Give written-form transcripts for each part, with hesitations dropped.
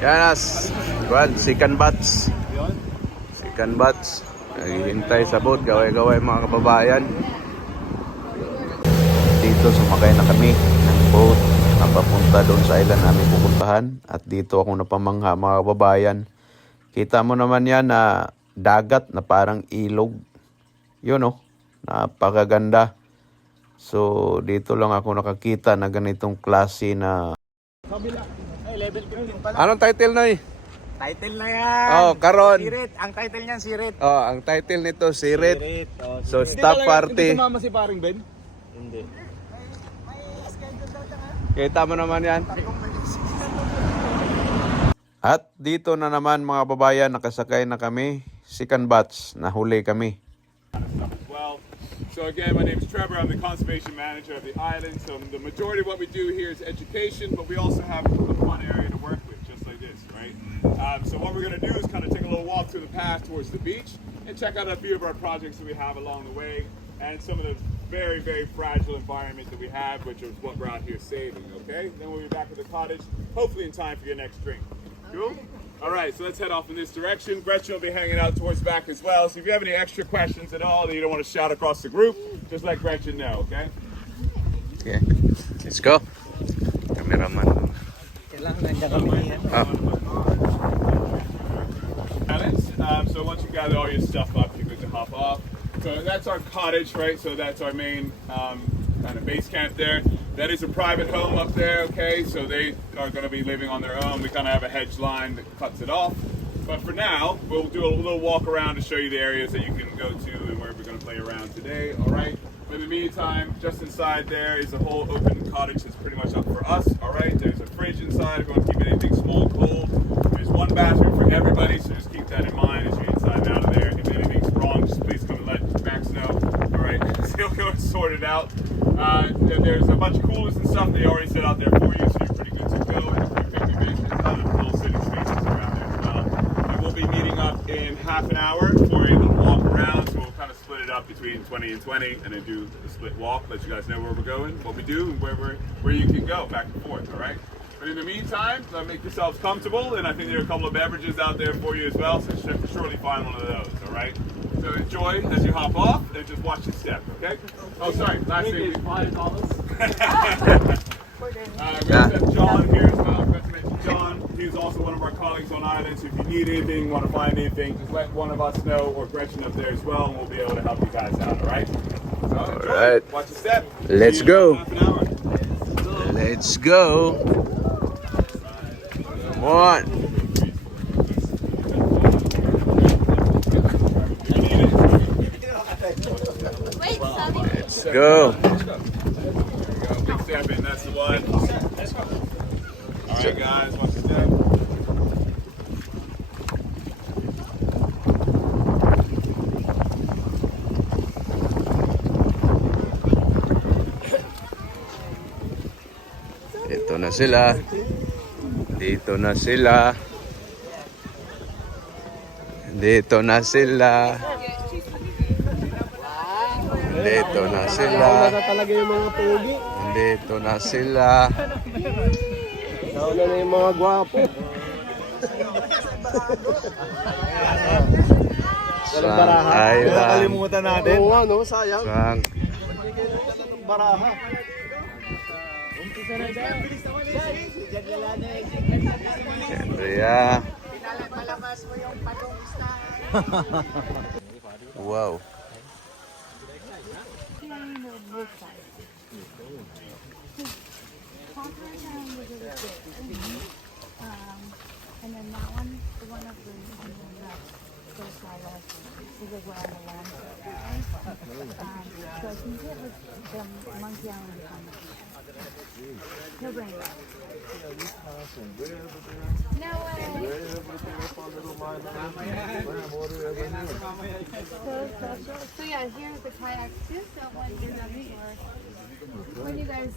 Yan, second batch. Second batch. Naghihintay sa boat, gaway-gaway mga kababayan. Dito sumakay na kami ng boat na papunta doon sa island namin pupuntahan. At dito ako napamangha mga kababayan. Kita mo naman yan na dagat na parang ilog. Yun oh, napakaganda. So dito lang ako nakakita na ganitong klase na... Ay, level 15 pala. Anong title na Title na yan. Oh, karon. Sirit. Ang title niyan, Sirit. Oh, ang title nito Sirit. Oh, So stop party. Hindi tumama si paring Ben? Hindi. Kita mo naman yan. At dito na naman mga babayan, nakasakay na kami. Second batch, nahuli kami. So again, my name is Trevor. I'm the conservation manager of the island. So the majority of what we do here is education, but we also have a fun area to work with, just like this, right? So what we're going to do is kind of take a little walk through the path towards the beach and check out a few of our projects that we have along the way and some of the very, very fragile environment that we have, which is what we're out here saving, okay? Then we'll be back at the cottage, hopefully in time for your next drink. Cool? All right, so let's head off in this direction. Gretchen will be hanging out towards the back as well. So if you have any extra questions at all that you don't want to shout across the group, just let Gretchen know, okay? Okay, let's go. Cameraman. So once you gather all your stuff up, you're good to hop off. So that's our cottage, right? So that's our main kind of base camp there. That is a private home up there, okay? So they are going to be living on their own. We kind of have a hedge line that cuts it off. But for now, we'll do a little walk around to show you the areas that you can go to and where we're going to play around today, all right? But in the meantime, just inside there is a whole open cottage that's pretty much up for us, all right? There's a fridge inside if you want to keep anything small cold. There's one bathroom for everybody, so just keep that in mind as you're inside and out of there. If anything's wrong, just please come and let Max know, all right? He'll go sort it out. There's a bunch of coolers and stuff they already set out there for you, so you're pretty good to go. There's a ton of little sitting spaces around there as well. And we'll be meeting up in half an hour for a little walk around, so we'll kind of split it up between 20 and 20 and then do the split walk, let you guys know where we're going, what we do, and where you can go back and forth, all right? But in the meantime, make yourselves comfortable, and I think there are a couple of beverages out there for you as well, so surely find one of those, all right? So enjoy as you hop off, and just watch your step, okay? Oh, sorry, last thing. We have John here as well. I forgot to mention John. He's also one of our colleagues on island, so if you need anything, want to find anything, just let one of us know, or Gretchen up there as well, and we'll be able to help you guys out, all right? So enjoy. All right. Watch your step. Let's go. Half an hour. Let's go. Come on. Let's go. There you go. Big step in, that's the one. All right, guys, watch your step. Dito na sila. Dito na sila. Dito na sila. Dito na sila. Talaga yung mga pogi. Dito na sila. Nauna na yung mga gwapo. Sang Island. Nakalimutan natin. Oo nga, no? Sayang. Sang. Baraha. Andrea. Palabas mo yung padong style. Wow. And then that one, the one up there, and then that first slide has because we're on the land. So I think it was the monkey island comment. He'll bring it up. No way. So special. So yeah, here's the kayak too. So when you're ready, or when you guys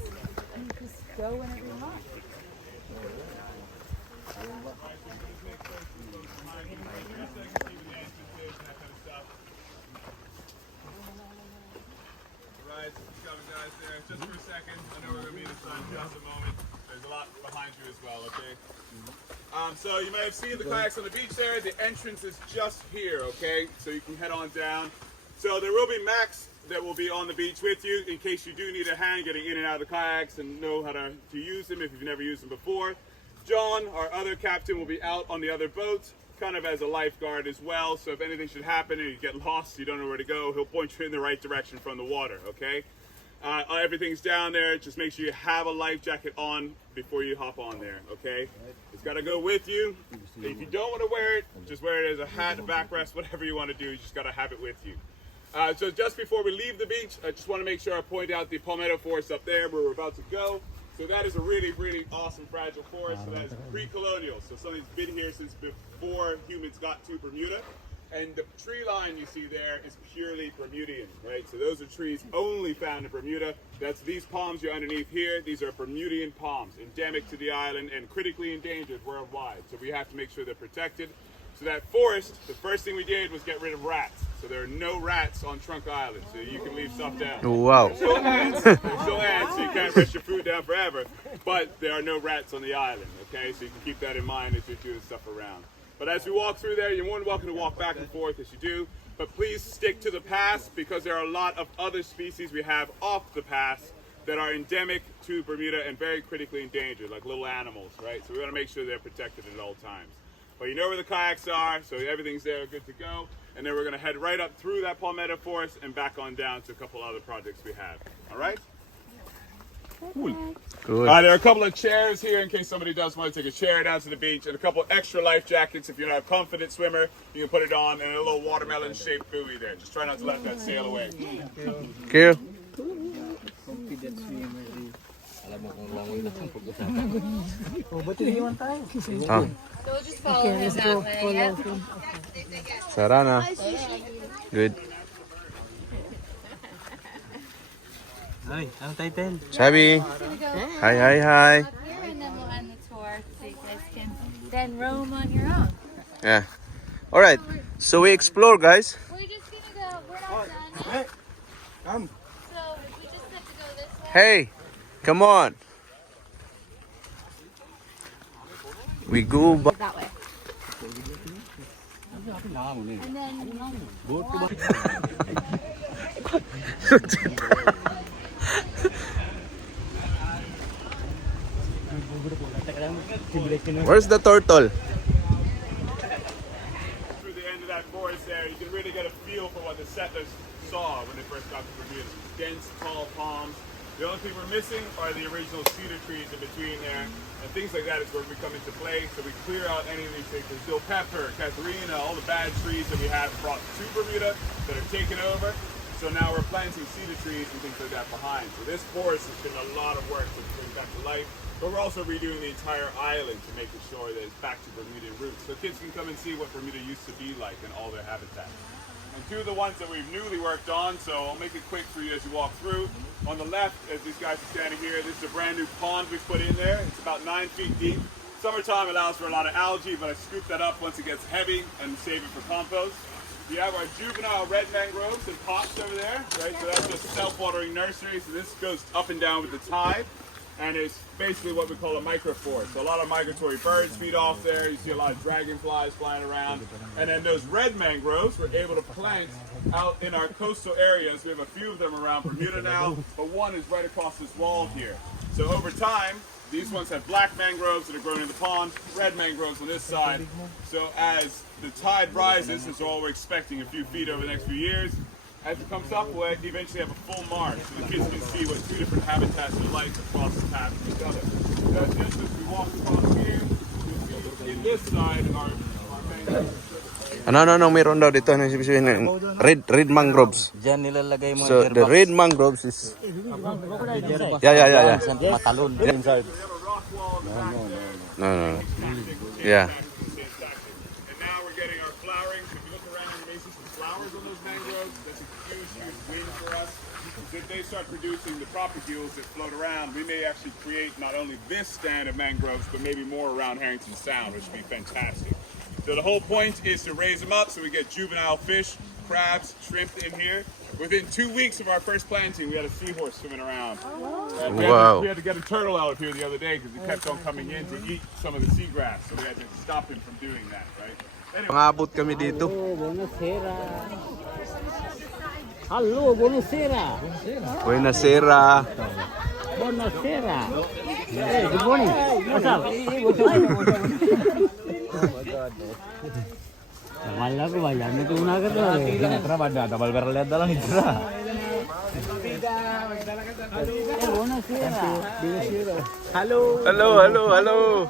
just go whenever you want. Just for a second, I know we're going to be in the sun just a moment. There's a lot behind you as well, okay? So you may have seen the kayaks on the beach there. The entrance is just here, okay? So you can head on down. So there will be Max that will be on the beach with you in case you do need a hand getting in and out of the kayaks and know how to use them if you've never used them before. John, our other captain, will be out on the other boat, kind of as a lifeguard as well. So if anything should happen and you get lost, you don't know where to go, he'll point you in the right direction from the water, okay? Everything's down there. Just make sure you have a life jacket on before you hop on there, okay? It's got to go with you. If you don't want to wear it, just wear it as a hat, a backrest, whatever you want to do. You just got to have it with you. So just before we leave the beach, I just want to make sure I point out the palmetto forest up there where we're about to go. So that is a really, really awesome fragile forest. So that is pre-colonial. So something's been here since before humans got to Bermuda. And the tree line you see there is purely Bermudian, right? So those are trees only found in Bermuda. That's these palms you're underneath here. These are Bermudian palms, endemic to the island and critically endangered worldwide. So we have to make sure they're protected. So that forest, the first thing we did was get rid of rats. So there are no rats on Trunk Island, so you can leave stuff down. Wow. There's still ants, so you can't rest your food down forever. But there are no rats on the island, okay? So you can keep that in mind as you're doing stuff around. But as we walk through there, you're more than welcome to walk back and forth as you do. But please stick to the pass because there are a lot of other species we have off the pass that are endemic to Bermuda and very critically endangered, like little animals, right? So we want to make sure they're protected at all times. But you know where the kayaks are, so everything's there, good to go. And then we're going to head right up through that palmetto forest and back on down to a couple other projects we have. All right? Cool. Good. There are a couple of chairs here in case somebody does want to take a chair down to the beach, and a couple extra life jackets if you're not a confident swimmer. You can put it on, and a little watermelon-shaped buoy there. Just try not to let that sail away. Thank you. Ah, So we'll just follow him that way. Yeah. Sarana. Good. Ay, anong title? Sabi. We're gonna go Hi, hi, hi. up here and then we'll end the tour so you guys can then roam on your own. Yeah. All right. So we explore, guys. We're just gonna go. We're not done yet. Come. So we just have to go this way. Hey, come on. We go back. That way. And then Where's the turtle? Through the end of that forest there, you can really get a feel for what the settlers saw when they first got to Bermuda. Dense, tall palms. The only thing we're missing are the original cedar trees in between there. And things like that is where we come into play. So we clear out any of these things. Brazil pepper, Katharina, all the bad trees that we have brought to Bermuda that are taken over. So now we're planting cedar trees and things like that behind. So this forest has been a lot of work to bring back to life. But we're also redoing the entire island to make sure that it's back to Bermudian roots. So kids can come and see what Bermuda used to be like and all their habitats. And two of the ones that we've newly worked on, so I'll make it quick for you as you walk through. On the left, as these guys are standing here, this is a brand new pond we've put in there. It's about 9 feet deep. Summertime allows for a lot of algae, but I scoop that up once it gets heavy and save it for compost. We have our juvenile red mangroves and pots over there, right? So that's just self-watering nursery. So this goes up and down with the tide. And it's basically what we call a microforest. So a lot of migratory birds feed off there. You see a lot of dragonflies flying around. And then those red mangroves we're able to plant out in our coastal areas. We have a few of them around Bermuda now, but one is right across this wall here. So over time, these ones have black mangroves that are grown in the pond, red mangroves on this side. So as the tide rises, as all we're expecting a few feet over the next few years, as it comes up, we'll eventually have a full marsh, so the kids can see what two different habitats are like across the path of each other. So as we walk across here, you'll see in this side our mangroves. No, meron daw dito na sabihin red mangroves. Diyan nilalagay mo So the red mangroves is yeah. matalon inside. We have a rock wall in the back there. No. Yeah. And now we're getting our flowering. If you look around, you may see some flowers on those mangroves. That's a huge win for us. If they start producing the propagules that float around, we may actually create not only this stand of mangroves, but maybe more around Harrington Sound, which would be fantastic. So the whole point is to raise them up so we get juvenile fish, crabs, shrimp in here. within 2 weeks of our first planting, we had a seahorse swimming around. And Wow. we had to get a turtle out of here the other day because he kept on coming in to eat some of the seagrass. So we had to stop him from doing that, right? Anyway. Pangabot kami dito. Buonasera. Hello, buonasera. Buenasera. Buonasera. Hey, good morning. What's up? Wala ko ba yan? Natuna ka to eh. Natra ba na? Tabal berliat dalang itra. Buonasera. Hello, hello, hello.